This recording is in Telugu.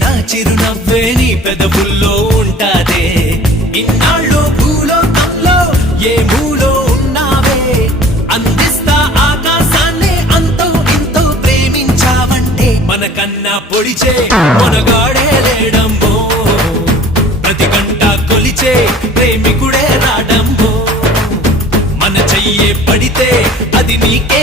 నా చిరునవ్వే నీ పెదవుల్లో ఉంటాదే. ఇన్నాళ్ళు భూలోకంలో ఏ మూలో ఉన్నావే, అందిస్తా ఆకాశాన్ని అంతో ఇంతో ప్రేమించావంటే. మనకన్నా పొడిచే మనగాడే లేడమ్మో, ప్రతి గంట కొలిచే ప్రేమికుడే రాడమ్మో. మన చెయ్యే పడితే అది నీకే